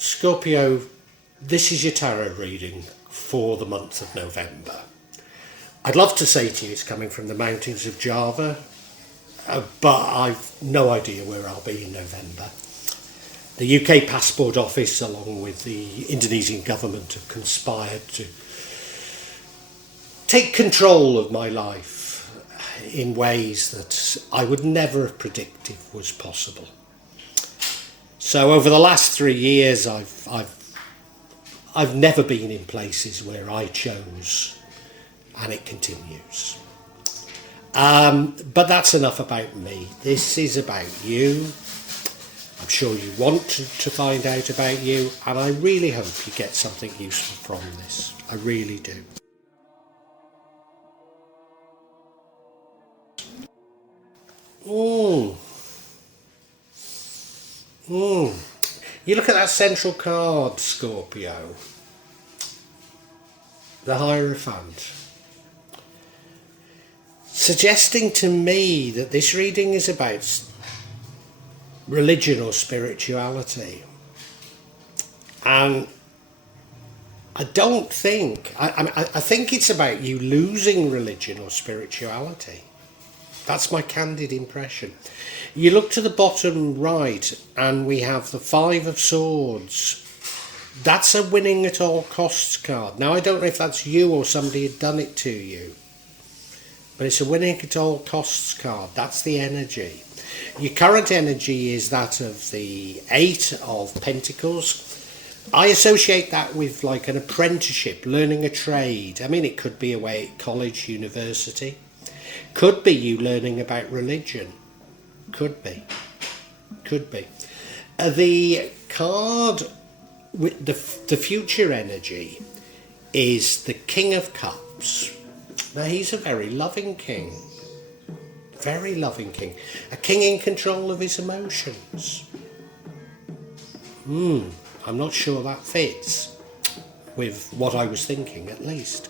Scorpio, this is your tarot reading for the month of November. I'd love to say to you it's coming from the mountains of Java, but I've no idea where I'll be in November. The UK Passport Office, along with the Indonesian government, have conspired to take control of my life in ways that I would never have predicted was possible. So over the last 3 years, I've never been in places where I chose, and it continues. But that's enough about me. This is about you. I'm sure you want to find out about you, and I really hope you get something useful from this. I really do. You look at that central card, Scorpio, the Hierophant, suggesting to me that this reading is about religion or spirituality. And I don't think, I think it's about you losing religion or spirituality. That's my candid impression. You look to the bottom right and we have the Five of Swords. That's a winning at all costs card. Now I don't know if that's you or somebody had done it to you, but it's a winning at all costs card. That's the energy. Your current energy is that of the Eight of Pentacles. I associate that with like an apprenticeship, learning a trade. I mean, it could be away at college, university. Could be you learning about religion. Could be. The card with the future energy is the King of Cups. Now he's a very loving king. Very loving king. A king in control of his emotions. I'm not sure that fits with what I was thinking, at least.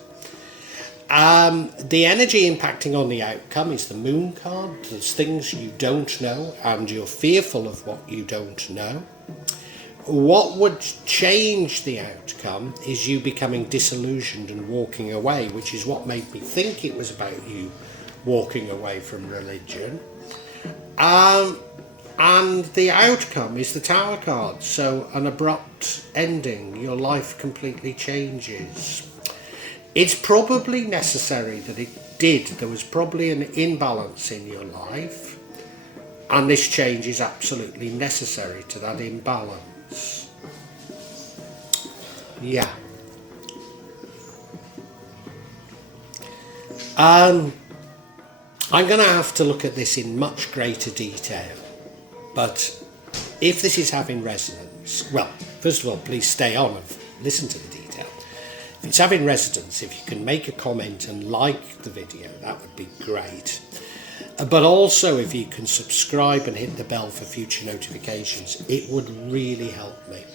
The energy impacting on the outcome is the Moon card. There's things you don't know and you're fearful of what you don't know. What would change the outcome is you becoming disillusioned and walking away, which is what made me think it was about you walking away from religion. And the outcome is the Tower card, so an abrupt ending. Your life completely changes. It's probably necessary that it did. There was probably an imbalance in your life, and this change is absolutely necessary to that imbalance. Yeah. I'm going to have to look at this in much greater detail, but if this is having resonance, well, first of all, please stay on and listen to the detail. If it's having resonance, if you can make a comment and like the video, that would be great. But also if you can subscribe and hit the bell for future notifications, it would really help me.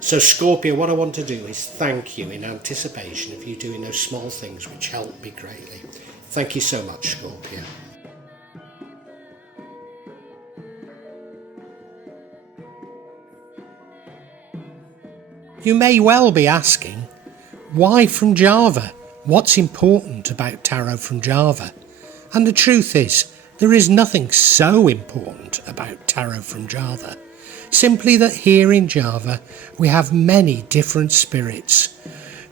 So Scorpio, what I want to do is thank you in anticipation of you doing those small things which help me greatly. Thank you so much, Scorpio. You may well be asking, why from Java? What's important about tarot from Java? And the truth is, there is nothing so important about tarot from Java. Simply that here in Java, we have many different spirits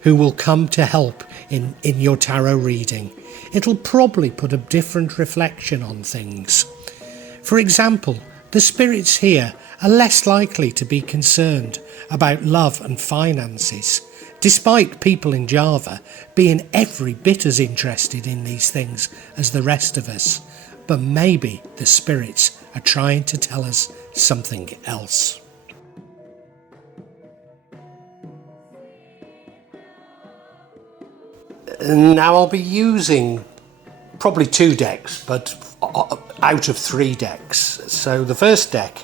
who will come to help in your tarot reading. It'll probably put a different reflection on things. For example, the spirits here are less likely to be concerned about love and finances, despite people in Java being every bit as interested in these things as the rest of us. But maybe the spirits are trying to tell us something else. Now I'll be using probably 2 decks, but out of 3 decks. So the first deck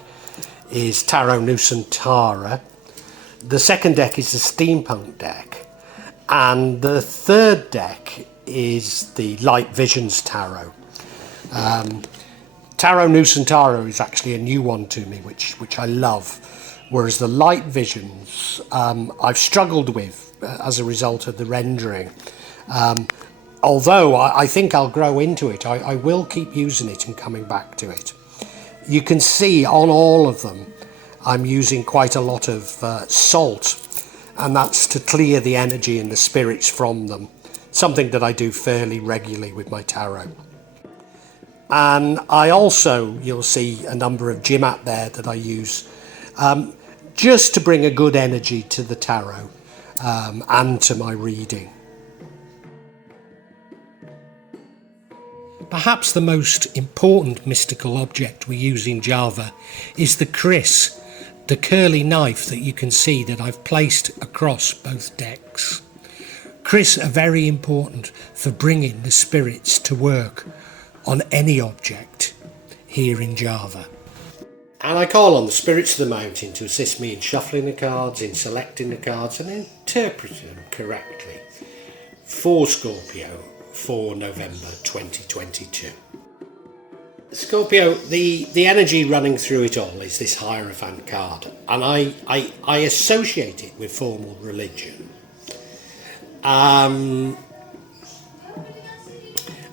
is Tarot Nusantara. The second deck is the Steampunk deck. And the third deck is the Light Visions Tarot. Tarot Nusantara is actually a new one to me, which I love. whereas the light visions I've struggled with as a result of the rendering. Although I think I'll grow into it, I will keep using it and coming back to it. You can see on all of them I'm using quite a lot of salt, and that's to clear the energy and the spirits from them, something that I do fairly regularly with my tarot. And I also, you'll see a number of Jimat there that I use just to bring a good energy to the tarot and to my reading. Perhaps the most important mystical object we use in Java is the kris, the curly knife that you can see that I've placed across both decks. Kris are very important for bringing the spirits to work on any object here in Java. And I call on the spirits of the mountain to assist me in shuffling the cards, in selecting the cards and interpreting them correctly for Scorpio for November 2022. Scorpio, the energy running through it all is this Hierophant card, and I associate it with formal religion.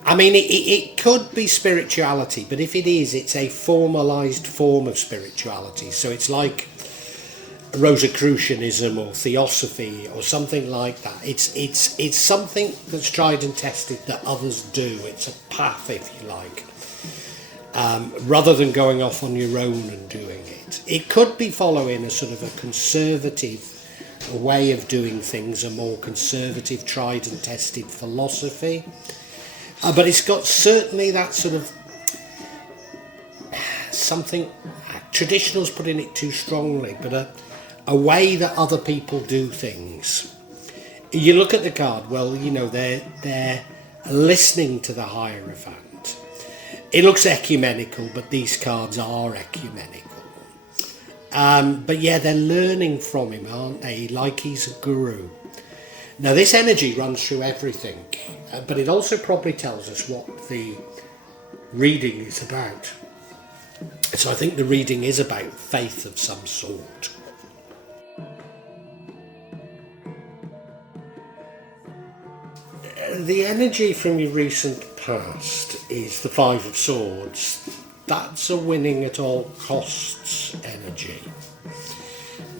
I mean, it could be spirituality, but if it is, it's a formalised form of spirituality. So it's like Rosicrucianism or Theosophy or something like that. It's something that's tried and tested that others do. It's a path, if you like, rather than going off on your own and doing it. It could be following a sort of a conservative way of doing things, a more conservative, tried and tested philosophy. But it's got certainly that sort of something, traditional's putting it too strongly, but a way that other people do things. You look at the card, well, you know, they're listening to the Hierophant. It looks ecumenical, but these cards are ecumenical. But yeah, they're learning from him, aren't they? Like he's a guru. Now this energy runs through everything, but it also probably tells us what the reading is about. So I think the reading is about faith of some sort. The energy from your recent past is the Five of Swords. That's a winning at all costs energy.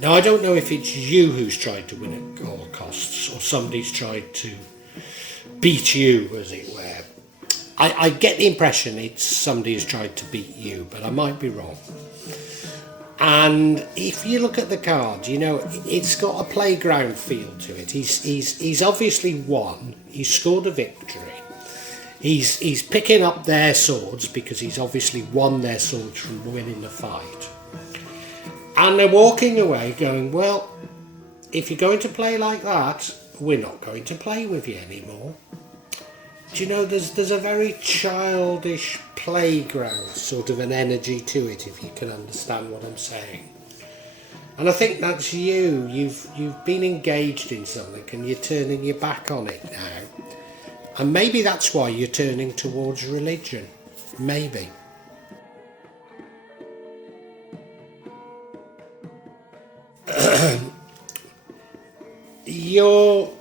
Now, I don't know if it's you who's tried to win at all costs or somebody's tried to beat you, as it were. I get the impression it's somebody who's tried to beat you, but I might be wrong. And if you look at the card, you know, it's got a playground feel to it. He's obviously won. He's scored a victory. He's picking up their swords because he's obviously won their swords from winning the fight. And they're walking away going, well, if you're going to play like that, we're not going to play with you anymore. Do you know, there's a very childish playground sort of an energy to it, if you can understand what I'm saying. And I think that's you. You've been engaged in something and you're turning your back on it now. And maybe that's why you're turning towards religion. Maybe. Your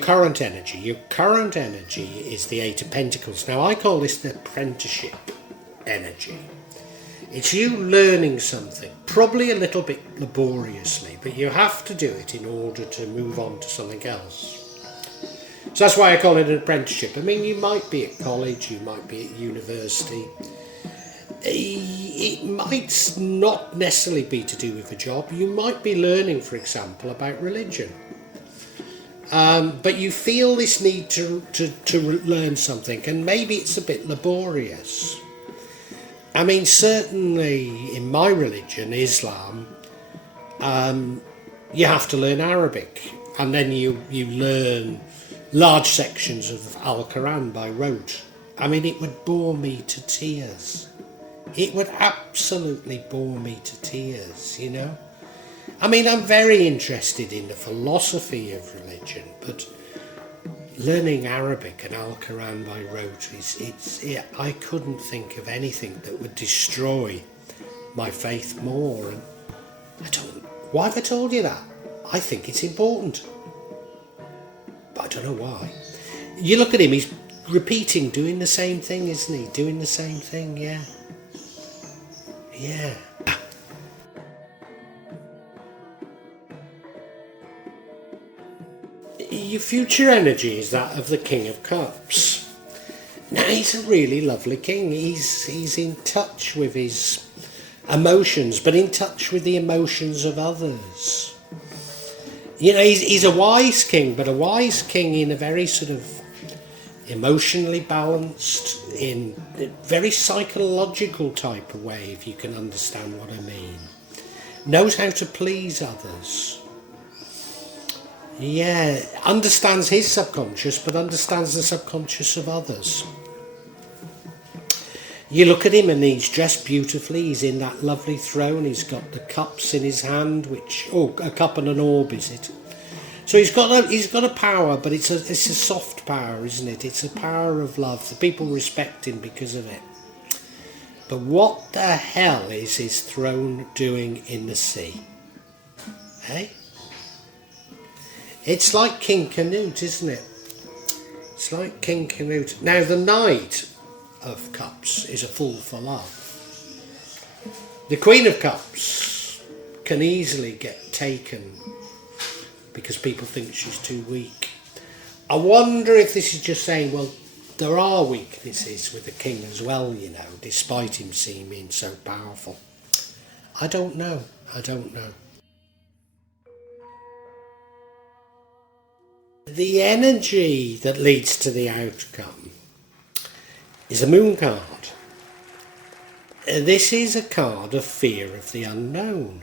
current energy. Your current energy is the Eight of Pentacles. Now I call this the apprenticeship energy. It's you learning something, probably a little bit laboriously, but you have to do it in order to move on to something else. So that's why I call it an apprenticeship. I mean, you might be at college, you might be at university. It might not necessarily be to do with a job. You might be learning, for example, about religion. But you feel this need to learn something, and maybe it's a bit laborious. I mean, certainly in my religion, Islam, you have to learn Arabic, and then you learn large sections of Al-Quran by rote. I mean, it would bore me to tears. It would absolutely bore me to tears, you know. I mean, I'm very interested in the philosophy of religion, but learning Arabic and Al-Quran by rote I couldn't think of anything that would destroy my faith more. And why have I told you that? I think it's important. But I don't know why. You look at him, he's repeating, doing the same thing, isn't he? Doing the same thing, yeah. Yeah. Your future energy is that of the King of Cups. Now, he's a really lovely king. He's in touch with his emotions, but in touch with the emotions of others. You know, he's a wise king, but a wise king in a very sort of emotionally balanced, in a very psychological type of way, if you can understand what I mean. Knows how to please others. Yeah, understands his subconscious, but understands the subconscious of others. You look at him and he's dressed beautifully, he's in that lovely throne, he's got the cups in his hand, a cup and an orb, is it? So he's got a power, but it's a soft power, isn't it? It's a power of love. The people respect him because of it. But what the hell is his throne doing in the sea? Eh? It's like King Canute, isn't it? It's like King Canute. Now, the Knight of Cups is a fool for love. The Queen of Cups can easily get taken because people think she's too weak. I wonder if this is just saying, well, there are weaknesses with the king as well, you know, despite him seeming so powerful. I don't know. The energy that leads to the outcome is a moon card. This is a card of fear of the unknown.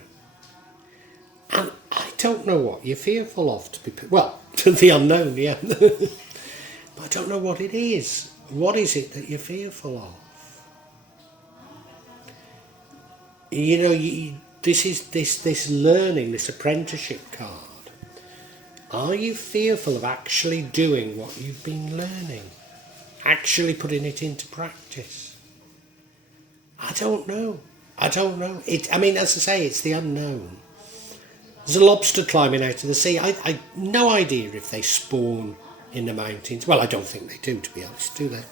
And I don't know what you're fearful of, the unknown, yeah. But I don't know what it is. What is it that you're fearful of? You know, this is this learning, this apprenticeship card. Are you fearful of actually doing what you've been learning? Actually putting it into practice? I don't know. As I say, it's the unknown. There's a lobster climbing out of the sea. I no idea if they spawn in the mountains. Well, I don't think they do, to be honest, do they?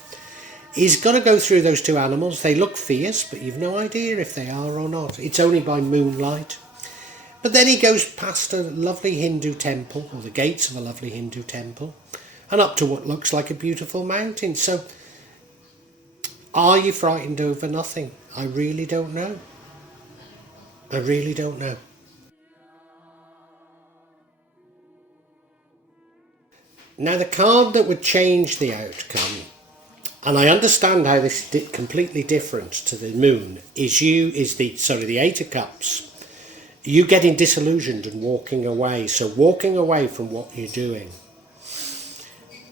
He's got to go through those two animals. They look fierce, but you've no idea if they are or not. It's only by moonlight. But then he goes past a lovely Hindu temple, or the gates of a lovely Hindu temple, and up to what looks like a beautiful mountain. So, are you frightened over nothing? I really don't know. Now, the card that would change the outcome, and I understand how this is completely different to the moon, is the Eight of Cups. You getting disillusioned and walking away. So walking away from what you're doing.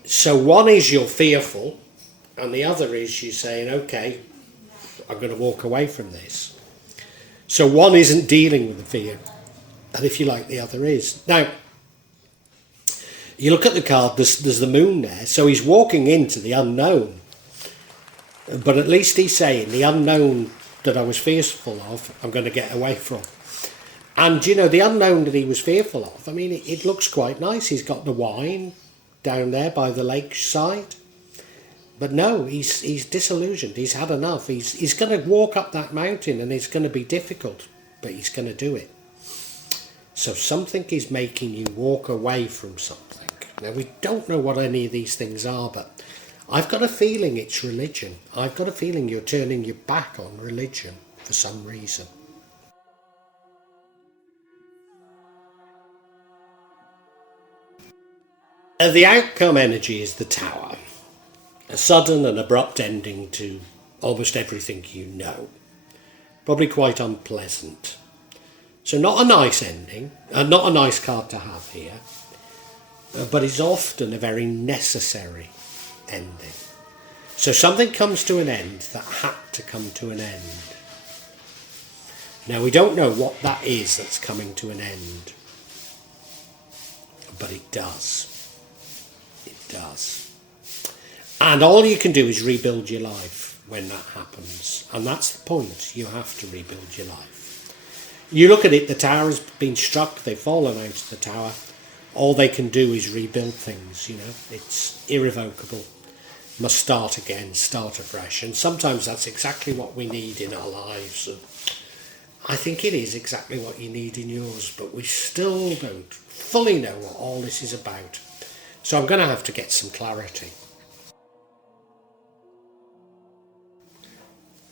So one is you're fearful, and the other is you're saying, okay, I'm going to walk away from this. So one isn't dealing with the fear, and if you like, the other is. Now, you look at the card, there's the moon there, so he's walking into the unknown. But at least he's saying, the unknown that I was fearful of, I'm going to get away from. And, you know, the unknown that he was fearful of, I mean, it looks quite nice. He's got the wine down there by the lakeside. But no, he's disillusioned. He's had enough. He's going to walk up that mountain, and it's going to be difficult, but he's going to do it. So something is making you walk away from something. Now, we don't know what any of these things are, but I've got a feeling it's religion. I've got a feeling you're turning your back on religion for some reason. The outcome energy is the Tower. A sudden and abrupt ending to almost everything you know. Probably quite unpleasant. So not a nice ending, not a nice card to have here, but it's often a very necessary ending. So something comes to an end that had to come to an end. Now we don't know what that is that's coming to an end, but it does. It does. And all you can do is rebuild your life. when that happens. And that's the point. You have to rebuild your life. You look at it, the tower has been struck, they've fallen out of the tower. All they can do is rebuild things, you know. It's irrevocable. Must start again, start afresh. And sometimes that's exactly what we need in our lives. And I think it is exactly what you need in yours, but we still don't fully know what all this is about. So I'm going to have to get some clarity.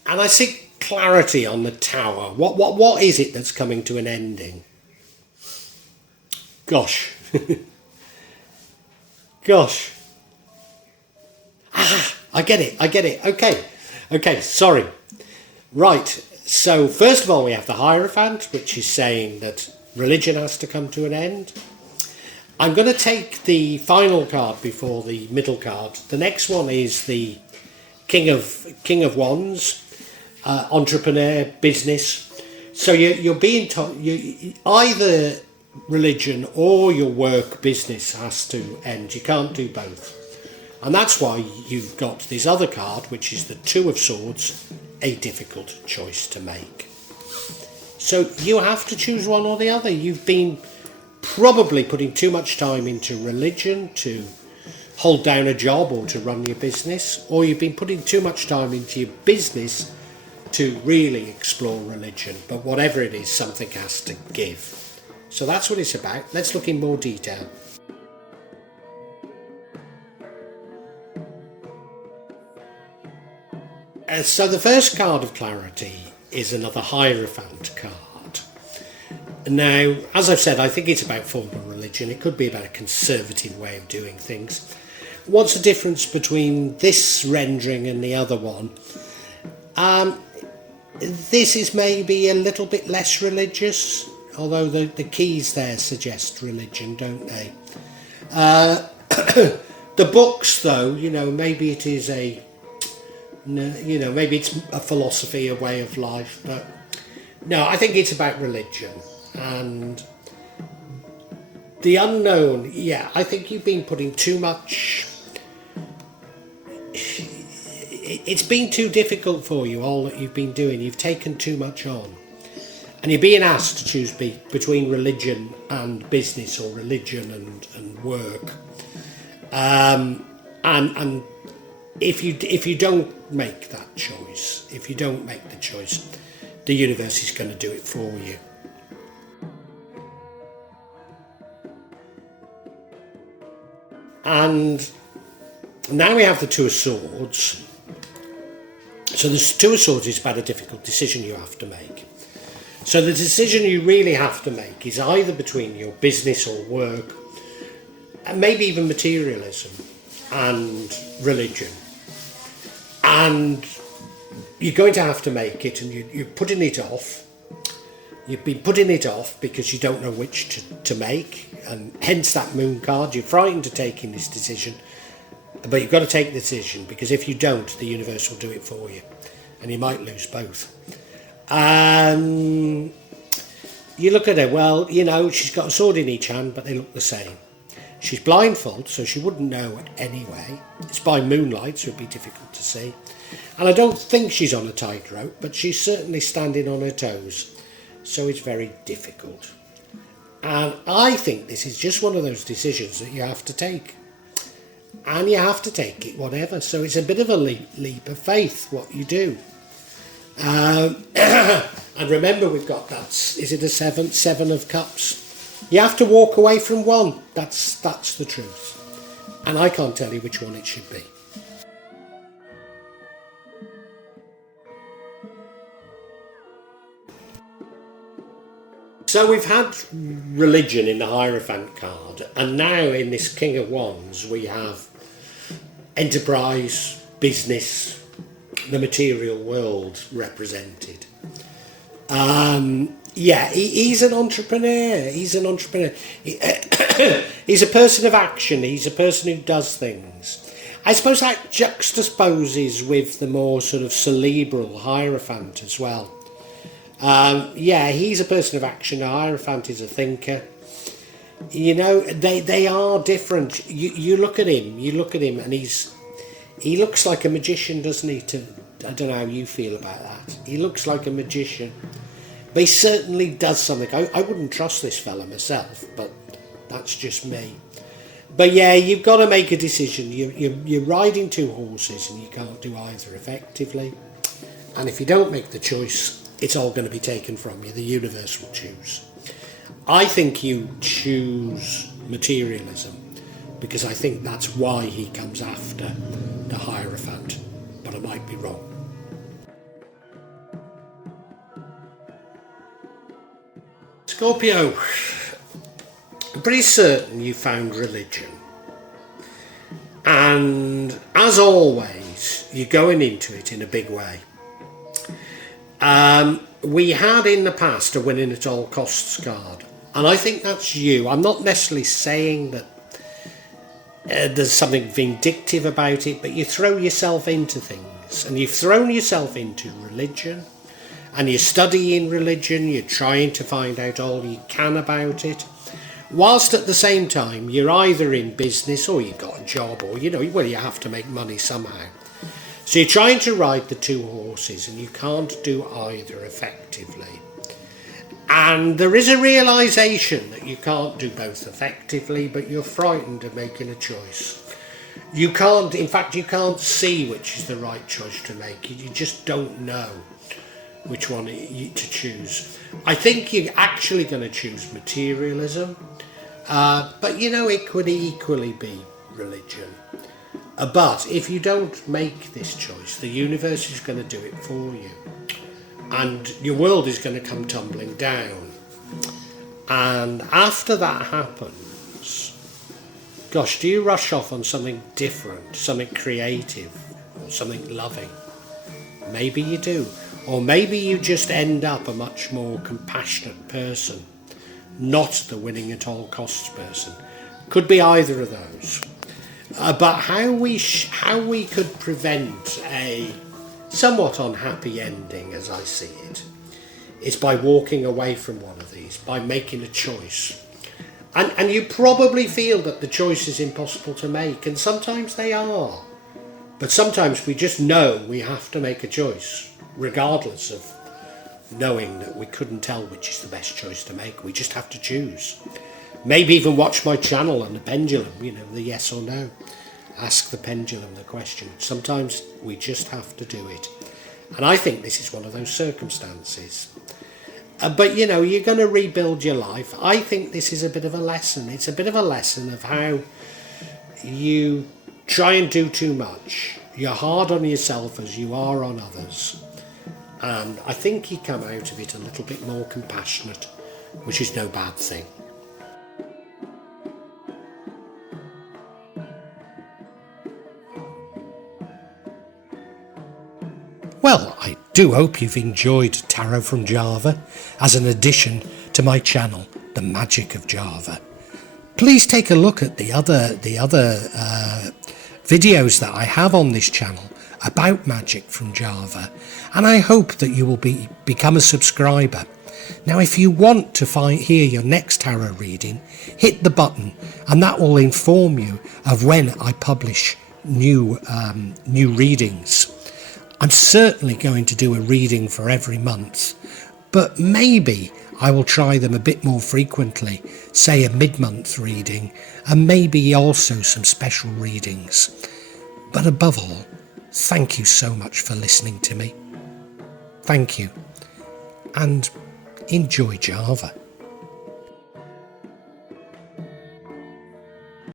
And I seek clarity on the tower. What is it that's coming to an ending? Gosh. Gosh. I get it. Okay, sorry. Right, so first of all we have the Hierophant, which is saying that religion has to come to an end. I'm going to take the final card before the middle card. The next one is the King of Wands, entrepreneur, business. So you're being told either religion or your work business has to end. You can't do both. And that's why you've got this other card, which is the Two of Swords, a difficult choice to make. So you have to choose one or the other. You've been probably putting too much time into religion to hold down a job or to run your business, or you've been putting too much time into your business to really explore religion. But whatever it is, something has to give. So that's what it's about. Let's look in more detail. So the first card of clarity is another Hierophant card. Now, as I've said, I think it's about formal religion. It could be about a conservative way of doing things. What's the difference between this rendering and the other one? This is maybe a little bit less religious, although the keys there suggest religion, don't they? The books, though, you know, maybe it is maybe it's a philosophy, a way of life, but no, I think it's about religion. And the unknown, yeah, I think you've been putting too much. It's been too difficult for you, all that you've been doing. You've taken too much on. And you're being asked to choose between religion and business, or religion and work. And if you don't make that choice, if you don't make the choice, the universe is going to do it for you. And now we have the Two of Swords. So the Two of Swords is about a difficult decision you have to make. So the decision you really have to make is either between your business or work, and maybe even materialism and religion. And you're going to have to make it, and you're putting it off. You've been putting it off because you don't know which to make, and hence that Moon card. You're frightened of taking this decision, but you've got to take the decision, because if you don't, the universe will do it for you, and you might lose both. You look at her, well, you know, she's got a sword in each hand, but they look the same. She's blindfolded, so she wouldn't know anyway. It's by moonlight, so it'd be difficult to see. And I don't think she's on a tightrope, but she's certainly standing on her toes. So it's very difficult. And I think this is just one of those decisions that you have to take. And you have to take it, whatever. So it's a bit of a leap of faith, what you do. And remember, we've got that, is it a seven of cups? You have to walk away from one. That's the truth. And I can't tell you which one it should be. So we've had religion in the Hierophant card, and now in this King of Wands we have enterprise, business, the material world represented. He's an entrepreneur. He's an entrepreneur. He's a person of action. He's a person who does things. I suppose that juxtaposes with the more sort of cerebral Hierophant as well. He's a person of action. The Hierophant is a thinker. You know, they are different. You look at him, and he looks like a magician, doesn't he? I don't know how you feel about that. He looks like a magician, but he certainly does something. I wouldn't trust this fella myself, but that's just me. But yeah, you've got to make a decision. You're riding two horses and you can't do either effectively. And if you don't make the choice, it's all going to be taken from you. The universe will choose. I think you choose materialism, because I think that's why he comes after the Hierophant, but I might be wrong. Scorpio, I'm pretty certain you found religion, and as always you're going into it in a big way. We had in the past a winning at all costs card, and I think that's you. I'm not necessarily saying that there's something vindictive about it, but you throw yourself into things, and you've thrown yourself into religion, and you're studying religion, you're trying to find out all you can about it, whilst at the same time you're either in business or you've got a job, or you have to make money somehow. So you're trying to ride the two horses and you can't do either effectively. And there is a realisation that you can't do both effectively, but you're frightened of making a choice. You can't see which is the right choice to make. You just don't know which one to choose. I think you're actually going to choose materialism, but it could equally be religion. But if you don't make this choice, the universe is going to do it for you. And your world is going to come tumbling down. And after that happens, gosh, do you rush off on something different, something creative, or something loving? Maybe you do. Or maybe you just end up a much more compassionate person, not the winning at all costs person. Could be either of those. But how we could prevent a somewhat unhappy ending, as I see it, is by walking away from one of these, by making a choice. And you probably feel that the choice is impossible to make, and sometimes they are. But sometimes we just know we have to make a choice, regardless of knowing that we couldn't tell which is the best choice to make. We just have to choose. Maybe even watch my channel on the pendulum, the yes or no. Ask the pendulum the question. Sometimes we just have to do it. And I think this is one of those circumstances. But you're going to rebuild your life. I think this is a bit of a lesson. It's a bit of a lesson of how you try and do too much. You're hard on yourself as you are on others. And I think you come out of it a little bit more compassionate, which is no bad thing. Well, I do hope you've enjoyed Tarot from Java as an addition to my channel, The Magic of Java. Please take a look at the other videos that I have on this channel about magic from Java, and I hope that you will become a subscriber. Now, if you want to hear your next tarot reading, hit the button, and that will inform you of when I publish new readings. I'm certainly going to do a reading for every month, but maybe I will try them a bit more frequently, say a mid-month reading, and maybe also some special readings. But above all, thank you so much for listening to me. Thank you, and enjoy Java.